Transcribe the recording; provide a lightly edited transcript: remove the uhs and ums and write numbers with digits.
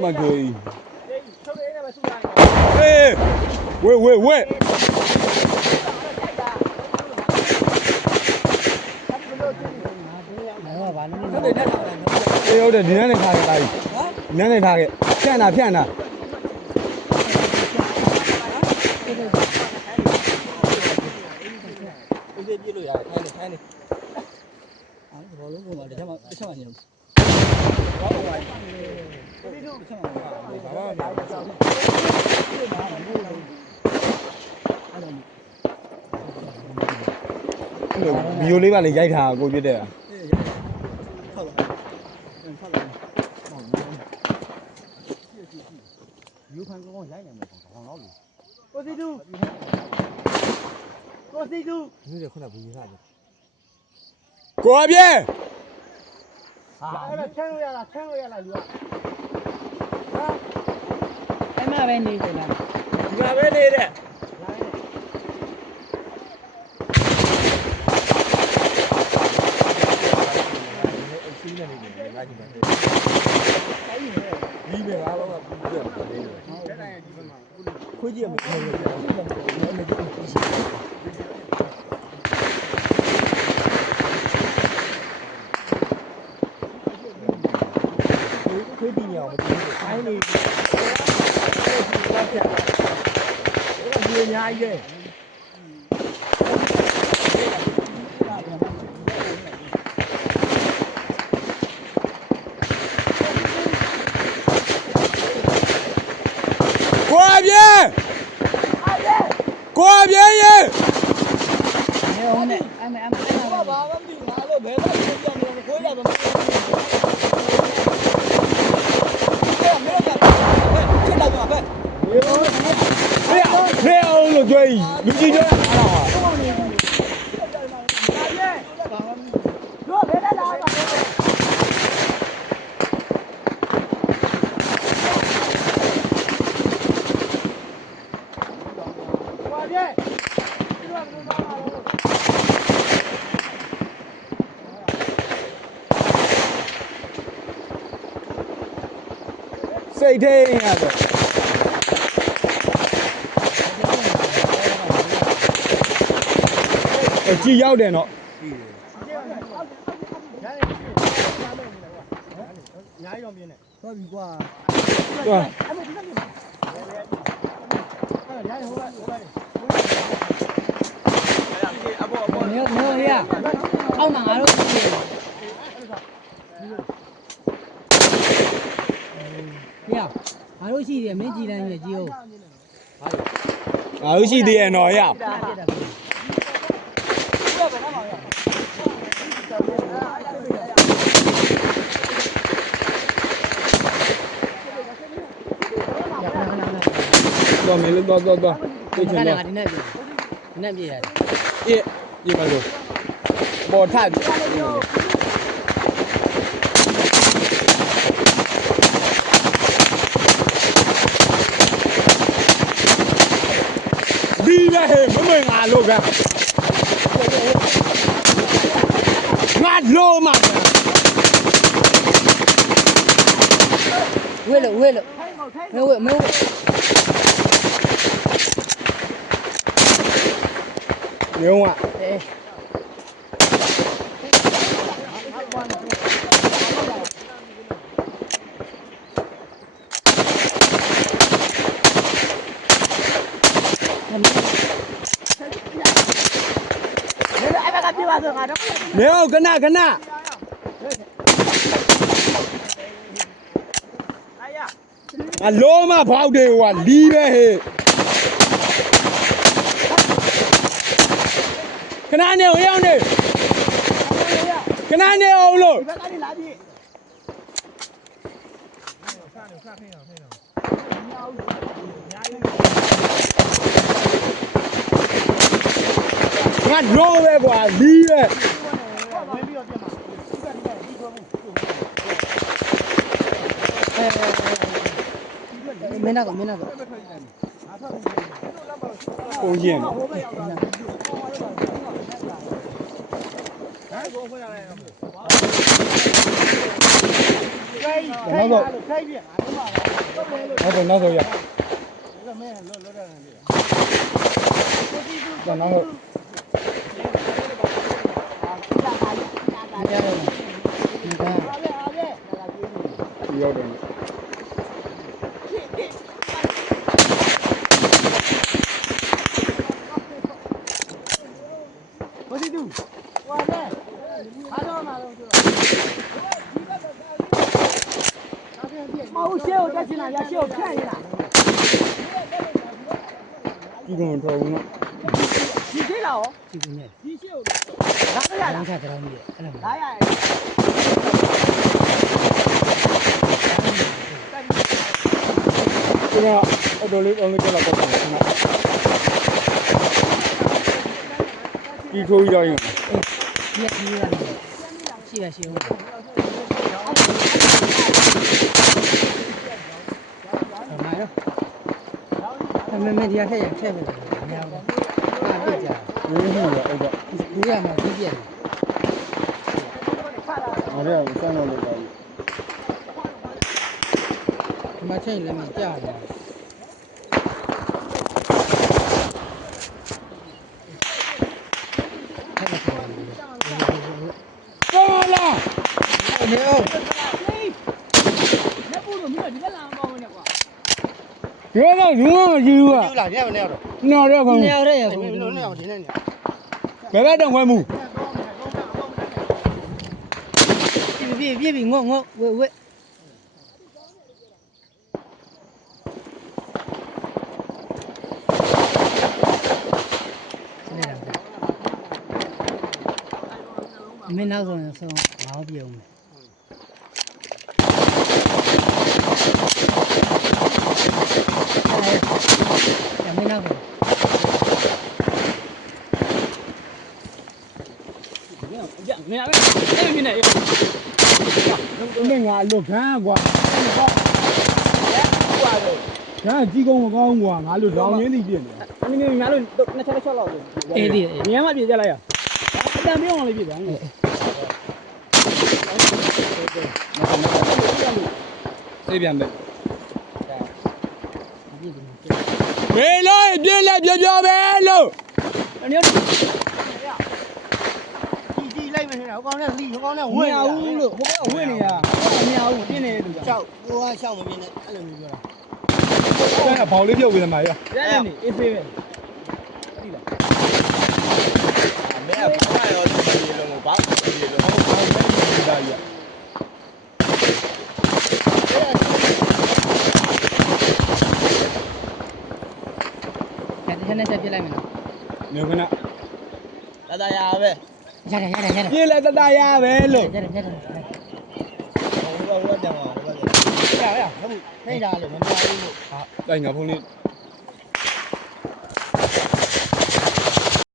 mà cười ê quê ê đâu để đi này thà cái này này thà cái phiền à nhiều lấy bạn lấy dây thà cô biết đấy à cô biết em mà bên đi rồi nè mà bên đi đấy Qua bia ye. Thế ông là chơi đúng chi chơi xây thế à chi giao đèn nó Nếu ya ông mà rồi ya rồi gì thì mấy gì này nhỉ chiêu ở gì thì nói à rồi mình lên rồi tôi chuyển rồi nè gì vậy gì mà rồi bò thạch đi ra hề với 10 ngàn luôn kìa ngàn lô mà quê lợ mấy hiểu không ạ nếu cái nào lô mà phao đều à đi về hề cái nào nhiều heo này cái nào nhiều rồi ngắt lô về quả đi về mấy nào ô nhiên ဟုတ်နောက်ဆိုရတော့နောက်ဟုတ်ရောက်တယ်ဘာဒီတူဟွာလဲအားတော့မှာတော့မဟုတ်ရှေ့ကိုတက်ချင်တာရရှေ့ကိုဖြတ်နေတာဒီကောင်ထောက်ဘူးနော်ဒီသေးလားဟောဒီကူနဲ့ဒီရှေ့ကိုလာရလားခါကြောင်းကြီးအဲ့လိုလာရတယ်ဒီကအတော်လေးအောင်လေးကြလာပေါ့နော်ဒီထိုးရရင်ဒီကဒီရှိရရှိဦးမင်းဒီရထက်ရထက်ပဲအများကြီးအားပြကြဘူးဟုတ်လားအဲ့ဒါဒီကမှပြီးပြတယ်အဲ့ဒါစမ်းတော့လို့ပါဒီမှာချိန်လည်းမကြောက်ဘူးပေါ်လာနေအောင်လက်ပူလို့မြင်ဒီကလာမအောင်နဲ့ကွာရောတော့ယူမကြည့်ဘူးကလာညနေတော့ညတော့ကောင်းညရဲရဘူးညနေဒီနေ့ညဘယ်တော့ခွဲမှုပြငေါဝဲမင်းနောက်ဆုံးငါ့ပြုံးမယ်မင်းနောက်ဆုံးမင်းအဲ့ဒီနေမင်းငါလွတ်ခန်းကွာဒါကြီးကုန်းမကောင်းကွာငါလွတ်တောင်းရင်းသိပြည့်နေအင်းငါလွတ်နှစ်ချက်လောက်အေးဒီညမှာပြေးကြလိုက်ရအတန်ပြောင်းလေးပြေးပါသိပြန်မယ်ဘေးလို့ပြည့်လက်ပြောပဲလို့အနည်းကြီးလိုက်မယ်ဟိုကောင်နဲ့လီဟိုကောင်နဲ့ဝင့်ရဘူးလို့ဟိုကောင်ဝင့်နေရမရဘူးပြင်းနေတယ်သူကရှောက်ဟိုကရှောက်မပြင်းနဲ့အဲ့လိုမျိုးပြောတာအဲ့ဒါဘောင်လေးပြုတ်ပြီးသမားရရဲနေအေးဖေးပဲသိလားမဲဘာရောဒီလိုလုံးဘာဒီလိုလုံးဘာလဲဒီသားရခဏဆက်ပြလိုက်မယ်နော်မျိုးခဏတတရာပဲရတယ်ပြည့်လဲတတရာပဲလို့ရတယ်ဟိုပြန်ပါဟိုပြန်ရဟုတ်ထိတ်တာလို့မများဘူးလို့ဟာတိုင်ငါဖုန်းလေး